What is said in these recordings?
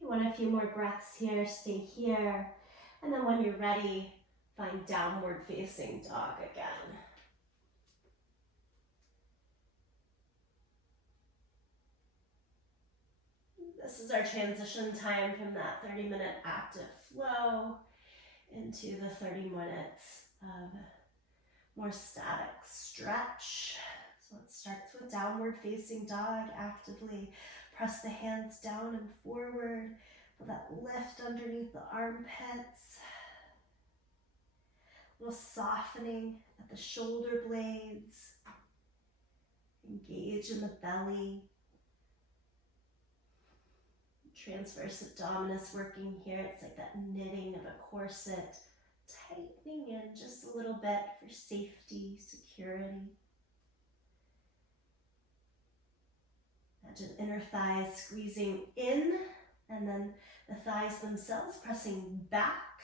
If you want a few more breaths here, stay here. And then when you're ready, find downward facing dog again. This is our transition time from that 30-minute active flow into the 30 minutes of more static stretch. So it starts with downward facing dog. Actively press the hands down and forward. Feel that lift underneath the armpits. A little softening at the shoulder blades. Engage in the belly. Transverse abdominis working here. It's like that knitting of a corset. Tightening in just a little bit for safety, security. Imagine inner thighs squeezing in, and then the thighs themselves pressing back,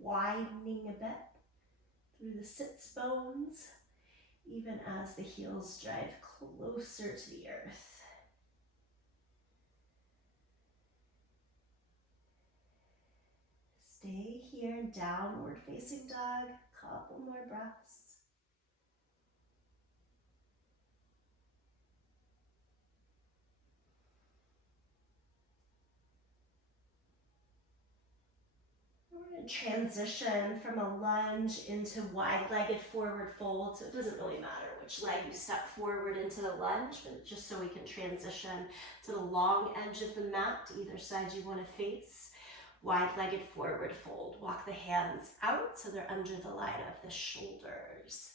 widening a bit through the sits bones, even as the heels drive closer to the earth. Stay here in downward facing dog, couple more breaths. We're going to transition from a lunge into wide-legged forward fold. So it doesn't really matter which leg you step forward into the lunge, but just so we can transition to the long edge of the mat, to either side you want to face. Wide-legged forward fold. Walk the hands out so they're under the line of the shoulders.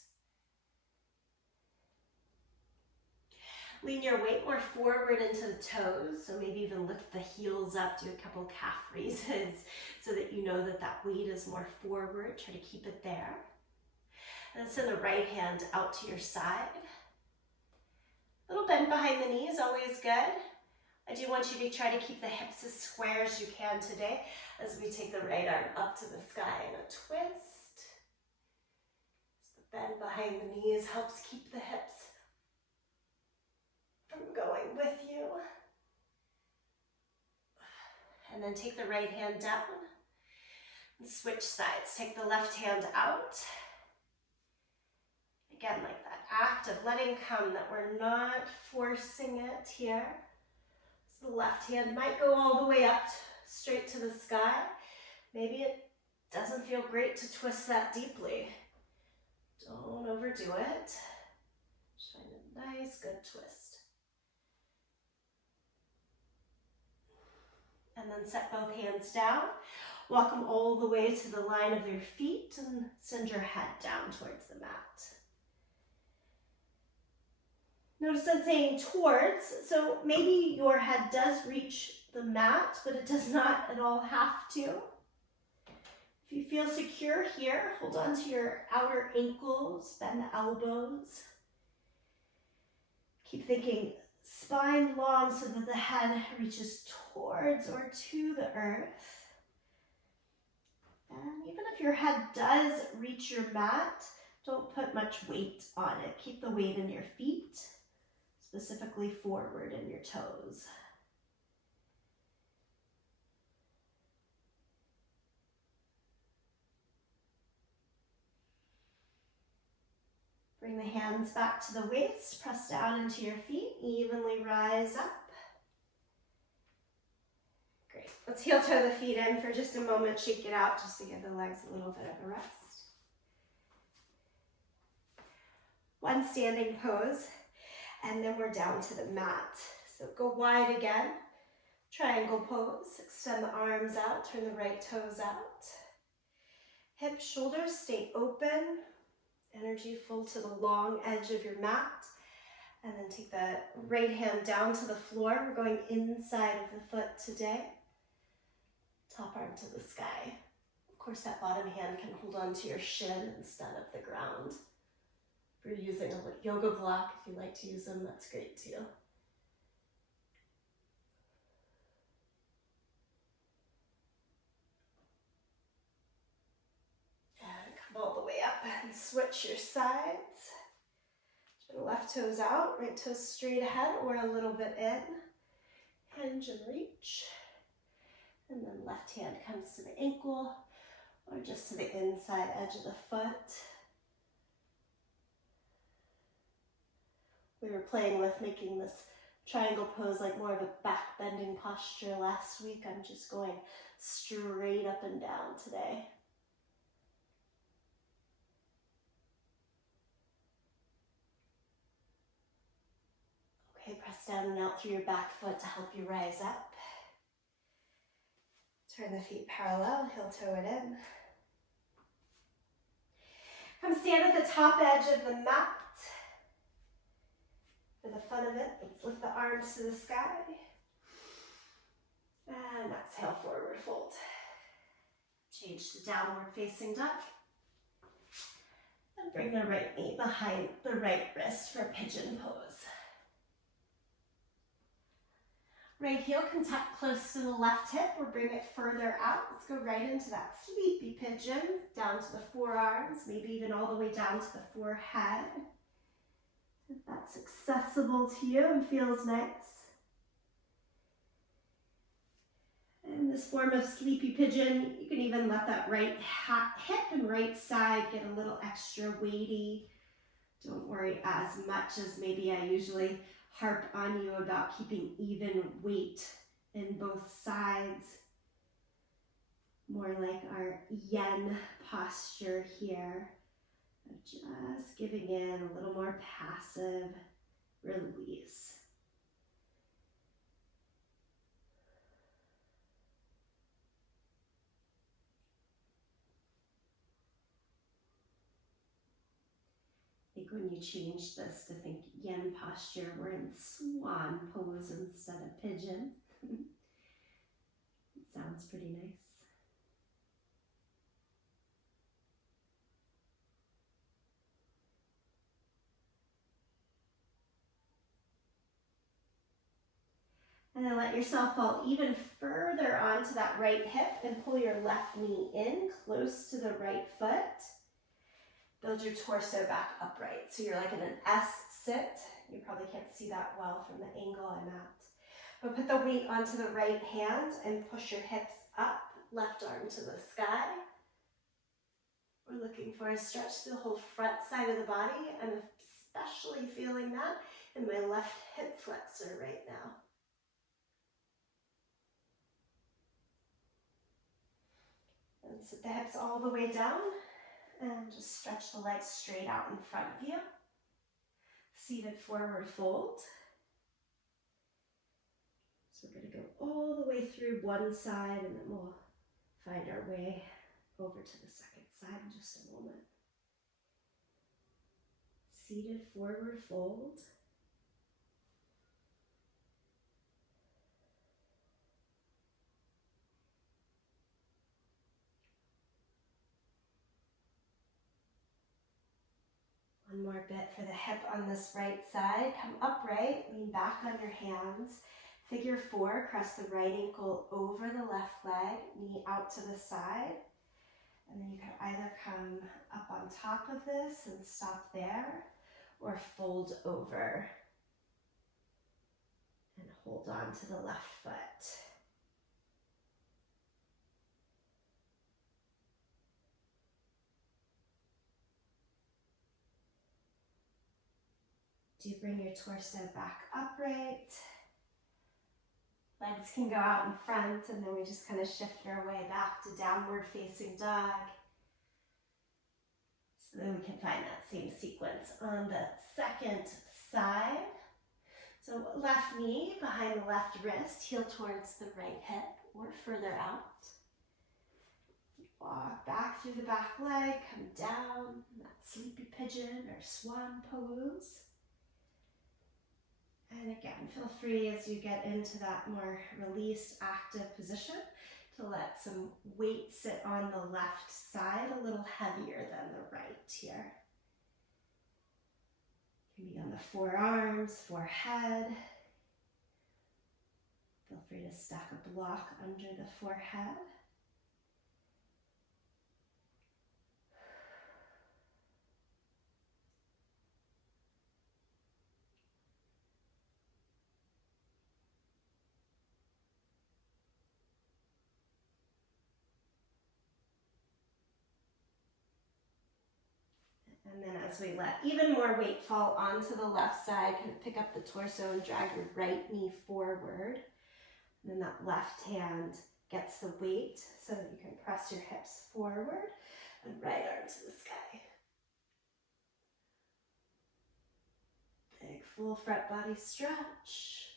Lean your weight more forward into the toes, so maybe even lift the heels up, do a couple calf raises so that you know that that weight is more forward. Try to keep it there. And then send the right hand out to your side. A little bend behind the knees, always good. I do want you to try to keep the hips as square as you can today as we take the right arm up to the sky in a twist. So the bend behind the knees helps keep the hips from going with you. And then take the right hand down and switch sides. Take the left hand out. Again, like that act of letting come, that we're not forcing it here. So the left hand might go all the way up straight to the sky. Maybe it doesn't feel great to twist that deeply. Don't overdo it. Just find a nice, good twist. And then set both hands down. Walk them all the way to the line of your feet and send your head down towards the mat. Notice I'm saying towards, so maybe your head does reach the mat, but it does not at all have to. If you feel secure here, hold on to your outer ankles, bend the elbows. Keep thinking spine long so that the head reaches towards or to the earth. And even if your head does reach your mat, don't put much weight on it. Keep the weight in your feet, specifically forward in your toes. Bring the hands back to the waist, press down into your feet, evenly rise up. Great. Let's heel toe the feet in for just a moment, shake it out just to give the legs a little bit of a rest. One standing pose, and then we're down to the mat. So go wide again, triangle pose, extend the arms out, turn the right toes out. Hips, shoulders stay open. Energy full to the long edge of your mat. And then take the right hand down to the floor. We're going inside of the foot today. Top arm to the sky. Of course, that bottom hand can hold on to your shin instead of the ground. If you're using a yoga block, if you like to use them, that's great too. All the way up and switch your sides. Turn the left toes out, right toes straight ahead or a little bit in. Hinge and reach. And then left hand comes to the ankle or just to the inside edge of the foot. We were playing with making this triangle pose like more of a back bending posture last week. I'm just going straight up and down today. Okay, press down and out through your back foot to help you rise up. Turn the feet parallel, heel toe it in. Come stand at the top edge of the mat. For the fun of it, let's lift the arms to the sky. And exhale, forward fold. Change to downward facing dog. And bring the right knee behind the right wrist for pigeon pose. Right heel can tuck close to the left hip or bring it further out. Let's go right into that sleepy pigeon, down to the forearms, maybe even all the way down to the forehead. If that's accessible to you and feels nice. In this form of sleepy pigeon, you can even let that right hip and right side get a little extra weighty. Don't worry as much as maybe I usually harp on you about keeping even weight in both sides. More like our yen posture here. Just giving in a little more passive release. I think when you change this to think yen posture, we're in swan pose instead of pigeon. It sounds pretty nice. And then let yourself fall even further onto that right hip and pull your left knee in close to the right foot. Build your torso back upright. So you're like in an S sit. You probably can't see that well from the angle I'm at. But put the weight onto the right hand and push your hips up, left arm to the sky. We're looking for a stretch through the whole front side of the body. I'm especially feeling that in my left hip flexor right now. And sit the hips all the way down and just stretch the legs straight out in front of you. Seated forward fold. So we're going to go all the way through one side and then we'll find our way over to the second side in just a moment. Seated forward fold. One more bit for the hip on this right side. Come upright, lean back on your hands. Figure four, cross the right ankle over the left leg, knee out to the side. And then you can either come up on top of this and stop there, or fold over and hold on to the left foot. Do you bring your torso back upright? Legs can go out in front, and then we just kind of shift our way back to downward facing dog. So then we can find that same sequence on the second side. So left knee behind the left wrist, heel towards the right hip or further out. Walk back through the back leg, come down, that sleepy pigeon or swan pose. And again, feel free as you get into that more released, active position to let some weight sit on the left side, a little heavier than the right here. It can be on the forearms, forehead. Feel free to stack a block under the forehead. And then as we let even more weight fall onto the left side, kind of pick up the torso and drag your right knee forward. And then that left hand gets the weight so that you can press your hips forward and right arm to the sky. Big full front body stretch.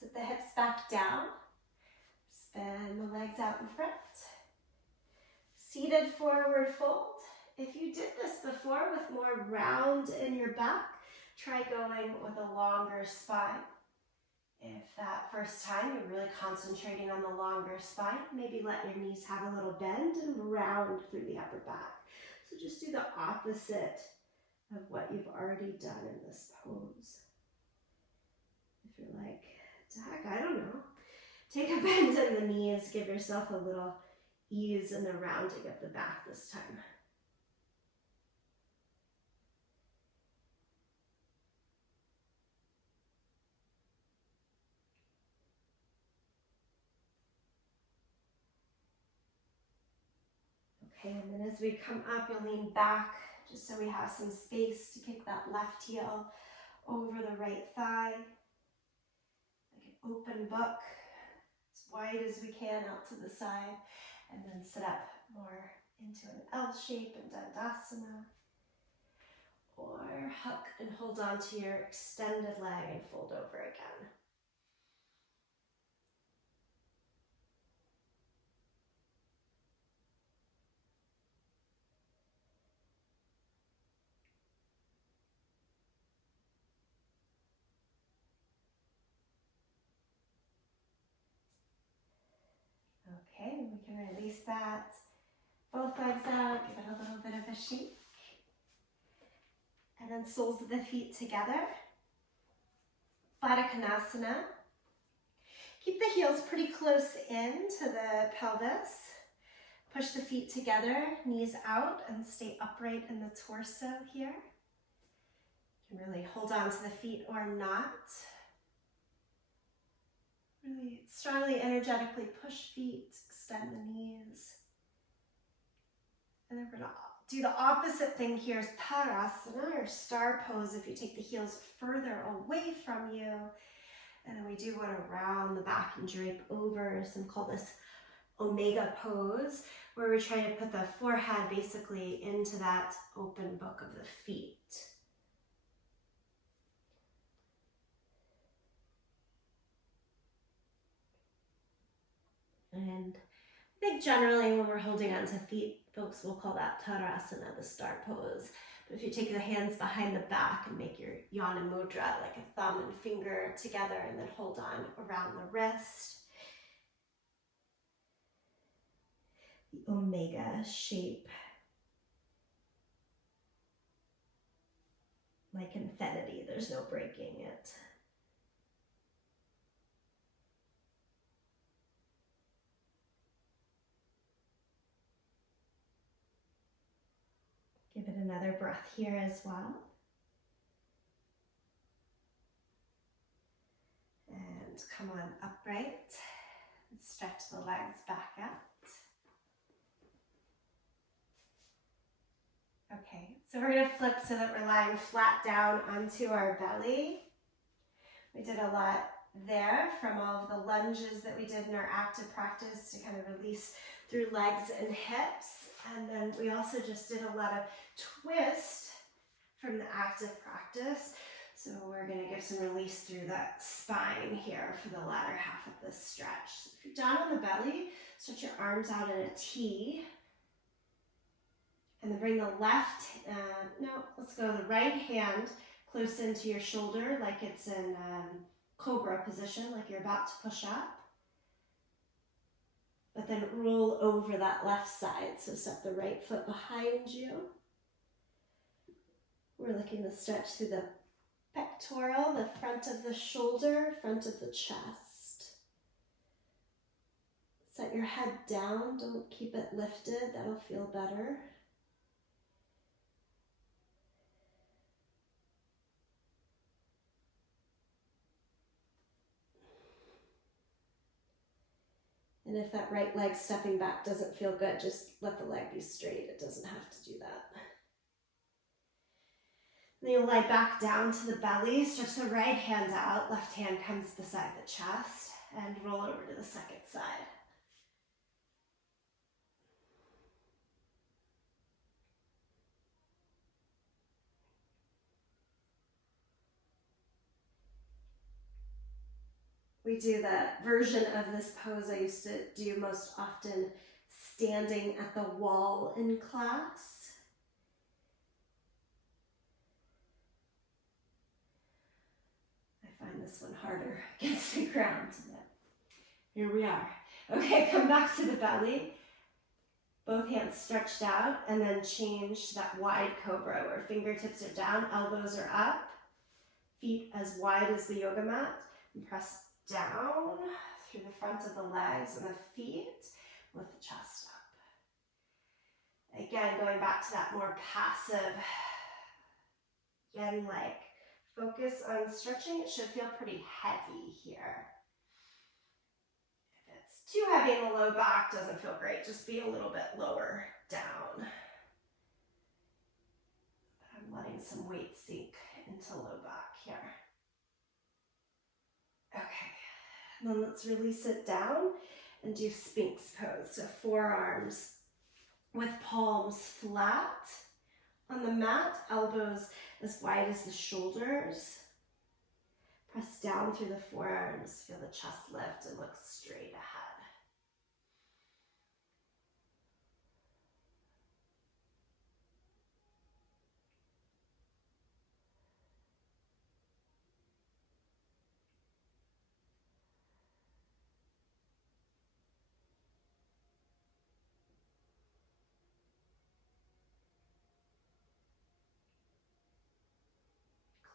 Sit the hips back down. Spin the legs out in front. Seated forward fold. If you did this before with more round in your back, try going with a longer spine. If that first time you're really concentrating on the longer spine, maybe let your knees have a little bend and round through the upper back. So just do the opposite of what you've already done in this pose. If you're like, Doc, I don't know. Take a bend in the knees, give yourself a little ease in the rounding of the back this time. Okay, and then as we come up, you'll lean back just so we have some space to kick that left heel over the right thigh. Like an open book, as wide as we can out to the side, and then sit up more into an L shape in Dandasana. Or hug and hold on to your extended leg and fold over again. Okay, we can release that. Both legs out, give it a little bit of a shake. And then soles of the feet together. Baddha. Keep the heels pretty close in to the pelvis. Push the feet together, knees out, and stay upright in the torso here. You can really hold on to the feet or not. Really strongly, energetically push feet, extend the knees. And then we're going to do the opposite thing here is Tadasana, or star pose, if you take the heels further away from you. And then we do want to round the back and drape over. Some call this Omega pose, where we're trying to put the forehead basically into that open book of the feet. And I think generally when we're holding onto feet, folks will call that Tadasana, the star pose. But if you take the hands behind the back and make your Yana Mudra, like a thumb and finger together, and then hold on around the wrist. The Omega shape. Like infinity, there's no breaking it. Give it another breath here as well. And come on upright and stretch the legs back out. Okay, so we're going to flip so that we're lying flat down onto our belly. We did a lot there from all of the lunges that we did in our active practice to kind of release through legs and hips. And then we also just did a lot of twist from the active practice. So we're going to give some release through the spine here for the latter half of this stretch. So if you're down on the belly, stretch your arms out in a T. And then bring the left, let's go the right hand close into your shoulder like it's in cobra position, like you're about to push up. But then roll over that left side. So step the right foot behind you. We're looking to stretch through the pectoral, the front of the shoulder, front of the chest. Set your head down, don't keep it lifted, that'll feel better. And if that right leg stepping back doesn't feel good, just let the leg be straight. It doesn't have to do that. Then you'll lie back down to the belly, stretch the right hand out, left hand comes beside the chest, and roll over to the second side. We do the version of this pose I used to do most often standing at the wall in class. I find this one harder against the ground. Here we are. Okay, come back to the belly. Both hands stretched out, and then change to that wide cobra where fingertips are down, elbows are up, feet as wide as the yoga mat, and press down through the front of the legs and the feet, lift the chest up. Again, going back to that more passive yen-like focus on stretching. It should feel pretty heavy here. If it's too heavy in the low back, doesn't feel great, just be a little bit lower down. I'm letting some weight sink into low back here. Okay, and then let's release it down and do Sphinx pose. So forearms with palms flat on the mat, elbows as wide as the shoulders. Press down through the forearms, feel the chest lift and look straight ahead.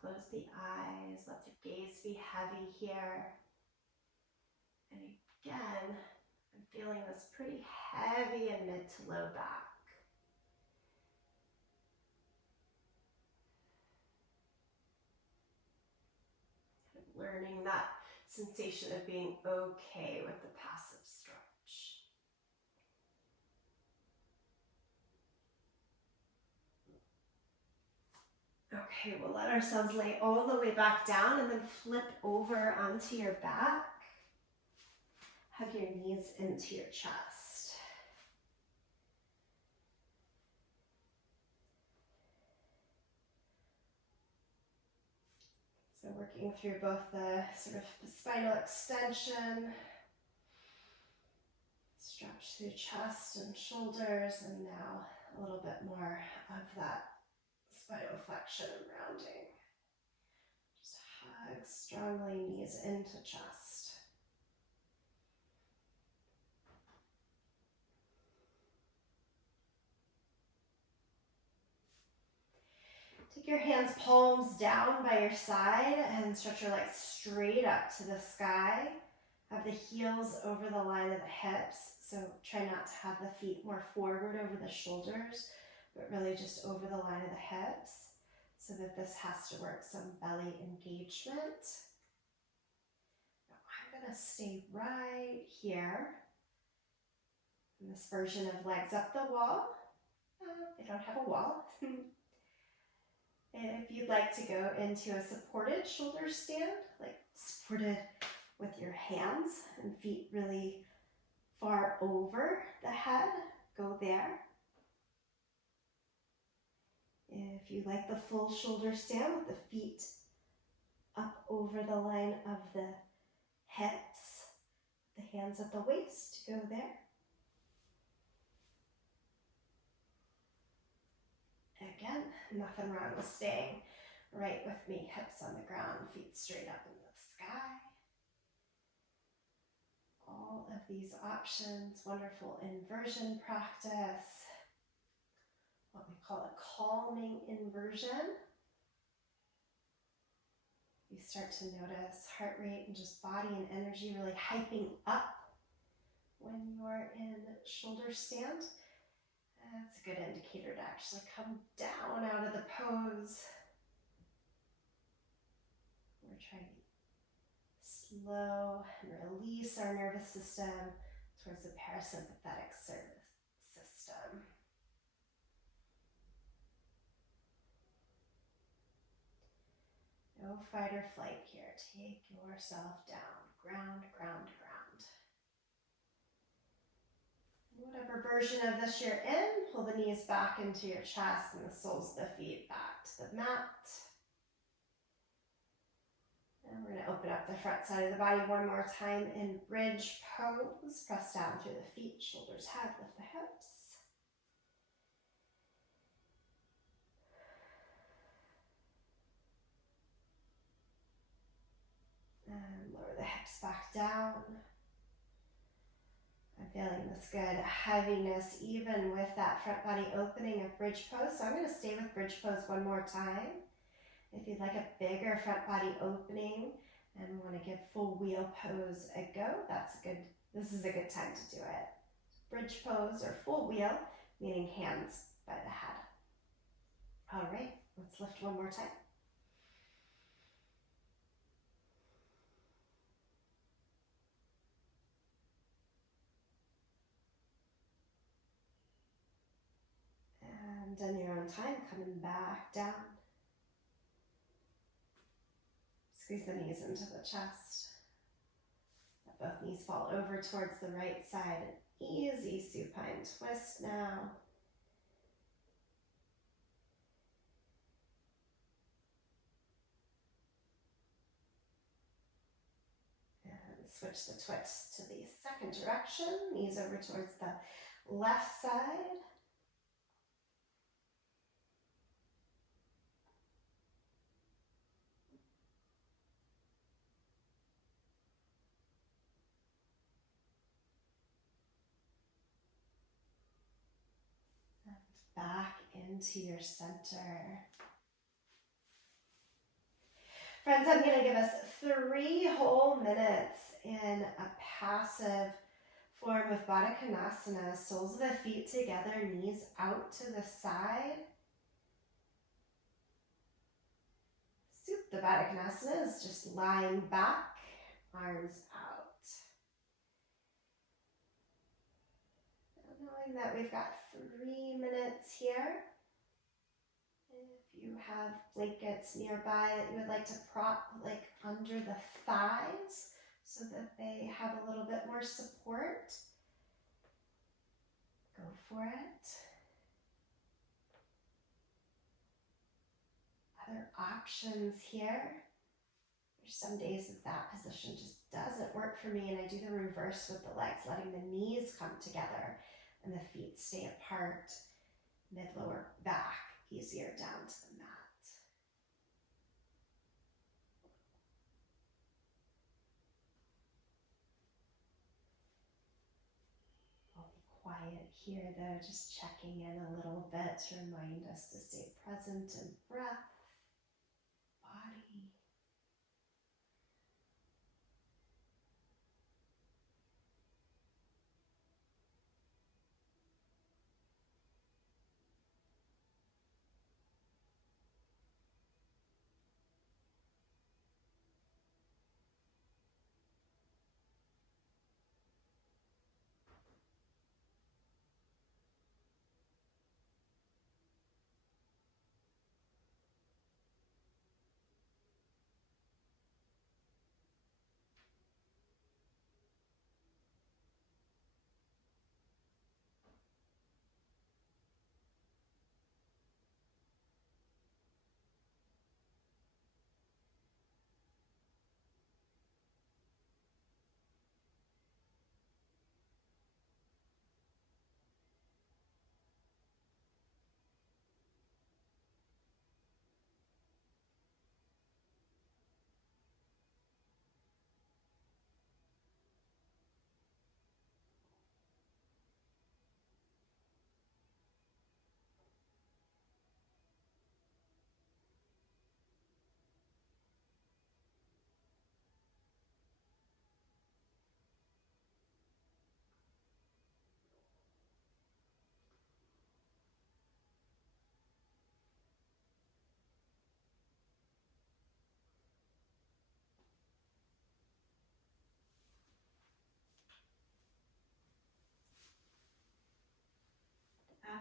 Close the eyes, let the gaze be heavy here. And again, I'm feeling this pretty heavy in mid to low back. Learning that sensation of being okay with the passive stretch. Okay, we'll let ourselves lay all the way back down and then flip over onto your back. Have your knees into your chest. So working through both the sort of spinal extension, stretch through chest and shoulders, and now a little bit more of that spinal flexion and rounding. Just hug strongly, knees into chest. Take your hands palms down by your side and stretch your legs straight up to the sky. Have the heels over the line of the hips, so try not to have the feet more forward over the shoulders, but really just over the line of the hips, so that this has to work some belly engagement. Now I'm going to stay right here in this version of legs up the wall. They don't have a wall. If you'd like to go into a supported shoulder stand, like supported with your hands and feet really far over the head, go there. If you like the full shoulder stand with the feet up over the line of the hips, the hands at the waist, go there. Again, nothing wrong with staying right with me, hips on the ground, feet straight up in the sky. All of these options, wonderful inversion practice, what we call a calming inversion. You start to notice heart rate and just body and energy really hyping up when you're in shoulder stand. That's a good indicator to actually come down out of the pose. We're trying to slow and release our nervous system towards the parasympathetic nervous system. No fight or flight here. Take yourself down. Ground, ground, ground. Whatever version of this you're in, pull the knees back into your chest and the soles of the feet back to the mat. And we're going to open up the front side of the body one more time in bridge pose. Press down through the feet, shoulders high, lift the hips. And lower the hips back down. I'm feeling this good heaviness even with that front body opening of bridge pose. So I'm going to stay with bridge pose one more time. If you'd like a bigger front body opening and want to give full wheel pose a go, this is a good time to do it. Bridge pose or full wheel, meaning hands by the head. All right, let's lift one more time. And on your own time, coming back down. Squeeze the knees into the chest. Let both knees fall over towards the right side. An easy supine twist now. And switch the twist to the second direction. Knees over towards the left side. Back into your center. Friends, I'm going to give us 3 whole minutes in a passive form of Baddha Konasana. Soles of the feet together, knees out to the side. The Baddha Konasana is just lying back, arms out. Knowing that we've got 3 minutes here. If you have blankets nearby that you would like to prop like under the thighs so that they have a little bit more support, go for it. Other options here. There's some days that position just doesn't work for me, and I do the reverse with the legs, letting the knees come together and the feet stay apart, mid-lower back, easier down to the mat. I'll be quiet here though, just checking in a little bit to remind us to stay present in breath, body.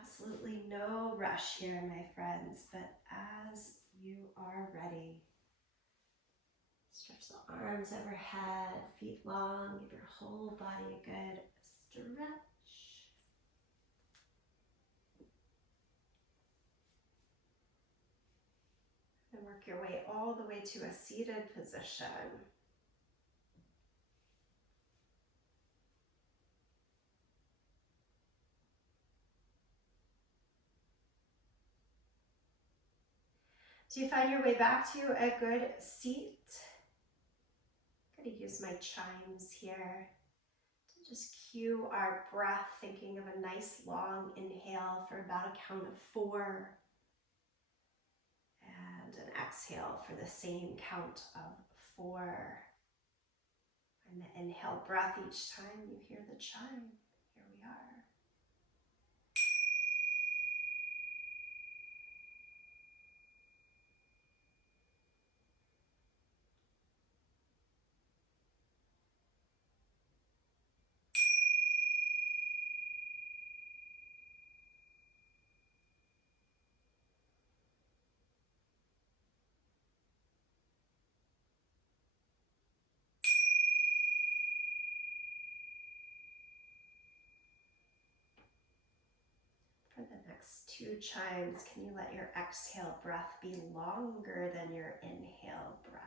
Absolutely no rush here, my friends, but as you are ready, stretch the arms overhead, feet long, give your whole body a good stretch. And work your way all the way to a seated position. So you find your way back to a good seat. I'm going to use my chimes here to just cue our breath, thinking of a nice long inhale for about a count of 4. And an exhale for the same count of 4. And the inhale breath each time you hear the chime. Here we are. For the next 2 chimes, can you let your exhale breath be longer than your inhale breath?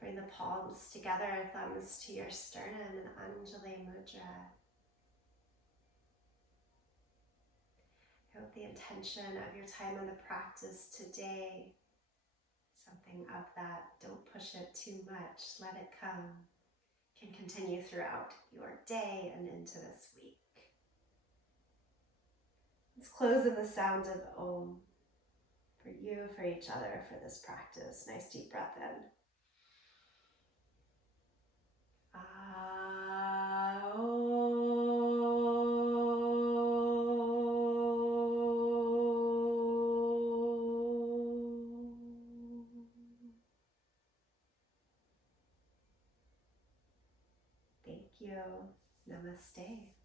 Bring the palms together, thumbs to your sternum in Anjali Mudra. I hope the intention of your time on the practice today, something of that, don't push it too much, let it come, can continue throughout your day and into this week. Let's close in the sound of Om for you, for each other, for this practice. Nice deep breath in. Thank you. Namaste.